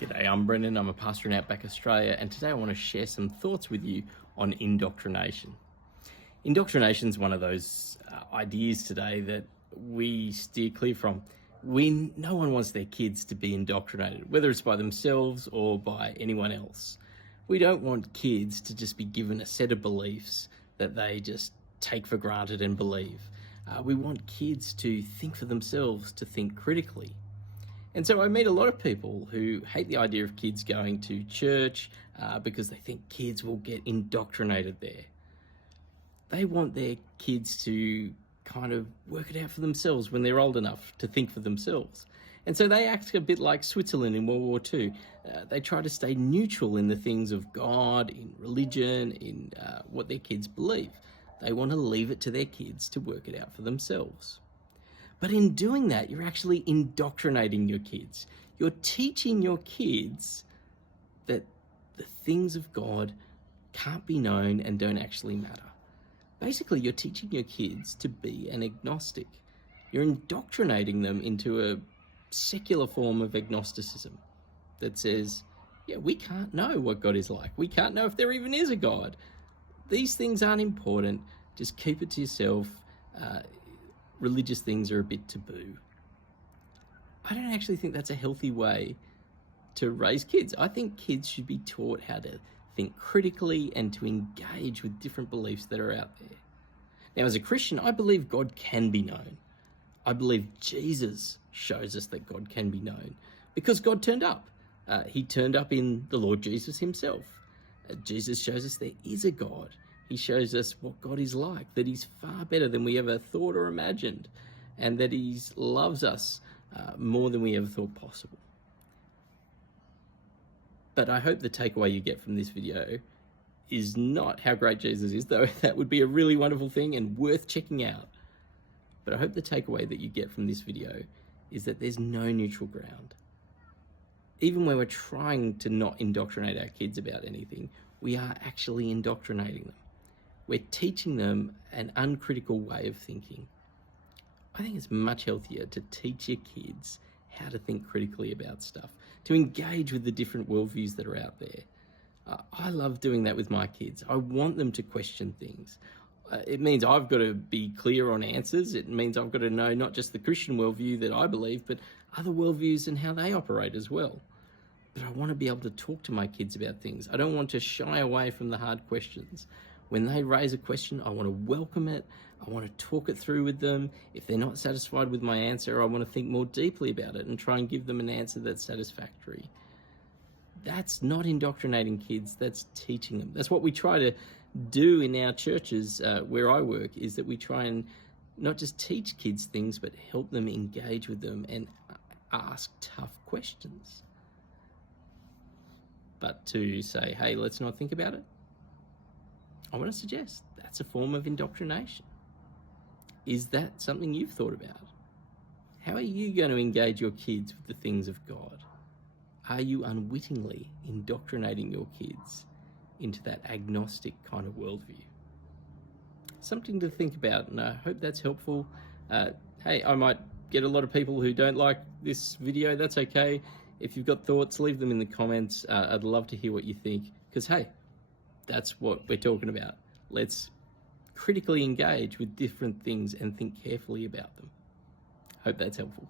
G'day, I'm Brendan. I'm a pastor in Outback Australia, and today I want to share some thoughts with you on indoctrination. Indoctrination is one of those ideas today that we steer clear from. No one wants their kids to be indoctrinated, whether it's by themselves or by anyone else. We don't want kids to just be given a set of beliefs that they just take for granted and believe. We want kids to think for themselves, to think critically. And so I meet a lot of people who hate the idea of kids going to church because they think kids will get indoctrinated there. They want their kids to kind of work it out for themselves when they're old enough to think for themselves. And so they act a bit like Switzerland in World War II. They try to stay neutral in the things of God, in religion, in what their kids believe. They want to leave it to their kids to work it out for themselves. But in doing that, you're actually indoctrinating your kids. You're teaching your kids that the things of God can't be known and don't actually matter. Basically, you're teaching your kids to be an agnostic. You're indoctrinating them into a secular form of agnosticism that says, yeah, we can't know what God is like. We can't know if there even is a God. These things aren't important. Just keep it to yourself. Religious things are a bit taboo. I don't actually think that's a healthy way to raise kids. I think kids should be taught how to think critically and to engage with different beliefs that are out there. Now, as a Christian, I believe God can be known. I believe Jesus shows us that God can be known because God turned up. He turned up in the Lord Jesus himself. Jesus shows us there is a God. He shows us what God is like, that he's far better than we ever thought or imagined, and that he loves us more than we ever thought possible. But I hope the takeaway you get from this video is not how great Jesus is, though that would be a really wonderful thing and worth checking out. But I hope the takeaway that you get from this video is that there's no neutral ground. Even when we're trying to not indoctrinate our kids about anything, we are actually indoctrinating them. We're teaching them an uncritical way of thinking. I think it's much healthier to teach your kids how to think critically about stuff, to engage with the different worldviews that are out there. I love doing that with my kids. I want them to question things. It means I've got to be clear on answers. It means I've got to know not just the Christian worldview that I believe, but other worldviews and how they operate as well. But I want to be able to talk to my kids about things. I don't want to shy away from the hard questions. When they raise a question, I want to welcome it. I want to talk it through with them. If they're not satisfied with my answer, I want to think more deeply about it and try and give them an answer that's satisfactory. That's not indoctrinating kids, that's teaching them. That's what we try to do in our churches where I work, is that we try and not just teach kids things, but help them engage with them and ask tough questions. But to say, hey, let's not think about it, I want to suggest that's a form of indoctrination. Is that something you've thought about? How are you going to engage your kids with the things of God? Are you unwittingly indoctrinating your kids into that agnostic kind of worldview? Something to think about, and I hope that's helpful. Hey, I might get a lot of people who don't like this video. That's okay. If you've got thoughts, leave them in the comments. I'd love to hear what you think, because hey, that's what we're talking about. Let's critically engage with different things and think carefully about them. Hope that's helpful.